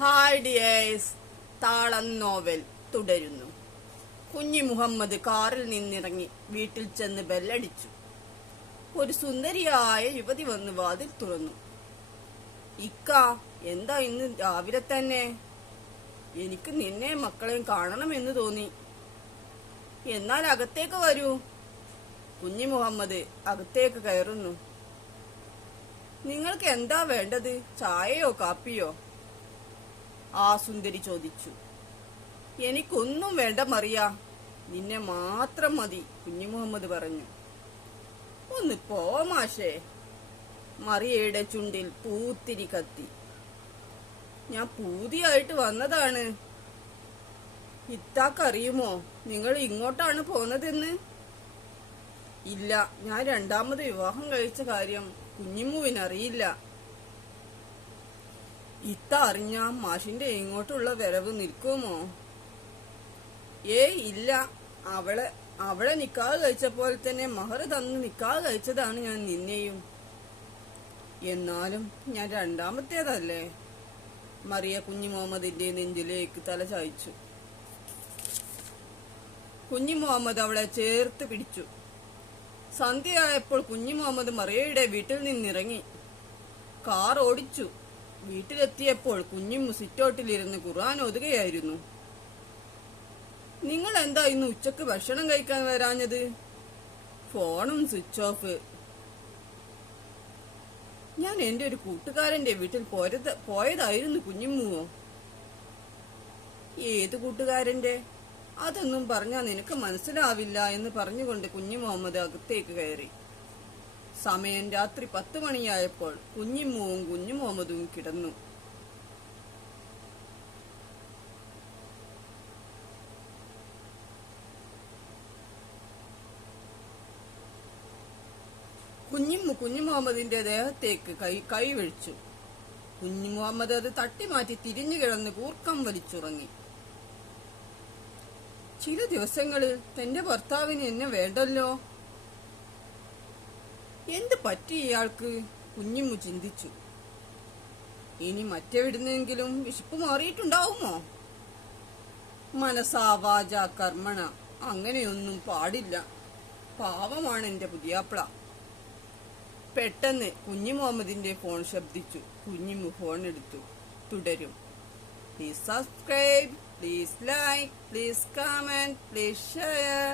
Hi dears. താളം novel തുടരുന്നു. കുഞ്ഞി മുഹമ്മദ് കാറിൽ നിന്നിറങ്ങി വീട്ടിൽ ചെന്ന് ബെല്ലടിച്ചു. ഒരു സുന്ദരിയായ യുവതി വന്ന് വാതിൽ തുറന്നു. ഇക്ക, എന്താ ഇന്ന് രാവിലെ തന്നെ? എനിക്ക് നിന്നെ മക്കളെയും കാണണമെന്ന് തോന്നി. എന്നാൽ അകത്തേക്ക് വരൂ. കുഞ്ഞി മുഹമ്മദ് അകത്തേക്ക് കയറുന്നു. നിങ്ങൾക്ക് എന്താ വേണ്ടത്? ചായയോ കാപ്പിയോ? ആ സുന്ദരി ചോദിച്ചു. എനിക്കൊന്നും വേണ്ട മറിയ, നിന്നെ മാത്രം മതി, കുഞ്ഞി മുഹമ്മദ് പറഞ്ഞു. ഒന്ന് പോ മാഷേ. മറിയയുടെ ചുണ്ടിൽ പൂത്തിരി കത്തി. ഞാൻ പൂതിയായിട്ട് വന്നതാണ്. ഇത്താക്കറിയുമോ നിങ്ങൾ ഇങ്ങോട്ടാണ് പോന്നതെന്ന്? ഇല്ല, ഞാൻ രണ്ടാമത് വിവാഹം കഴിച്ച കാര്യം കുഞ്ഞിമുവിനറിയില്ല. ഇത്ത അറിഞ്ഞ മാഷിന്റെ ഇങ്ങോട്ടുള്ള വരവ് നിൽക്കുമോ? ഇല്ല. അവളെ നിക്കാഹ് കഴിച്ചപ്പോൾ തന്നെ മഹർ തന്ന് നിക്കാഹ് കഴിച്ചതാണ് ഞാൻ നിന്നെയും. എന്നാലും ഞാൻ രണ്ടാമത്തേതല്ലേ? മറിയ കുഞ്ഞി മുഹമ്മദിന്റെ നെഞ്ചിലേക്ക് തല ചായ്ച്ചു. കുഞ്ഞി മുഹമ്മദ് അവളെ ചേർത്ത് പിടിച്ചു. സന്ധ്യയായപ്പോൾ കുഞ്ഞി മുഹമ്മദ് മറിയയുടെ വീട്ടിൽ നിന്നിറങ്ങി. കാർ ഓടിച്ചു. വീട്ടിലെത്തിയപ്പോൾ കുഞ്ഞിമ്മു സിറ്റൗട്ടിലിരുന്ന് ഖുർആൻ ഓതുകയായിരുന്നു. നിങ്ങൾ എന്താ ഇന്ന് ഉച്ചക്ക് ഭക്ഷണം കഴിക്കാൻ വരാഞ്ഞത്? ഫോണും സ്വിച്ച് ഓഫ്. ഞാൻ എന്റെ ഒരു കൂട്ടുകാരന്റെ വീട്ടിൽ പോയതായിരുന്നു കുഞ്ഞിമ്മുവോ? ഏത് കൂട്ടുകാരന്റെ? അതൊന്നും പറഞ്ഞാൽ നിനക്ക് മനസ്സിലാവില്ല എന്ന് പറഞ്ഞുകൊണ്ട് കുഞ്ഞി മുഹമ്മദ് അകത്തേക്ക് കയറി. സമയം രാത്രി 10 മണിയായപ്പോൾ കുഞ്ഞിമ്മുവും കുഞ്ഞു മുഹമ്മദും കിടന്നു. കുഞ്ഞിമ്മു കുഞ്ഞു മുഹമ്മദിന്റെ ദേഹത്തേക്ക് കൈ വെഴിച്ചു. കുഞ്ഞു മുഹമ്മദ് അത് തട്ടിമാറ്റി തിരിഞ്ഞു കിടന്ന് കൂർക്കം വലിച്ചുറങ്ങി. ചില ദിവസങ്ങളിൽ തന്റെ ഭർത്താവിന് എന്നെ വേണ്ടല്ലോ. എന്ത് പറ്റി ഇയാൾക്ക്? കുഞ്ഞിമ്മു ചിന്തിച്ചു. ഇനി മറ്റെവിടുന്നെങ്കിലും വിശപ്പ് മാറിയിട്ടുണ്ടാവുമോ? മനസാ വാച കർമ്മണ അങ്ങനെയൊന്നും പാടില്ല. പാവമാണ് എന്റെ പുതിയാപ്ല. പെട്ടെന്ന് കുഞ്ഞി മുഹമ്മദിന്റെ ഫോൺ ശബ്ദിച്ചു. കുഞ്ഞിമ്മു ഫോൺ എടുത്തു. തുടരും. Please subscribe, please like, please comment, please share.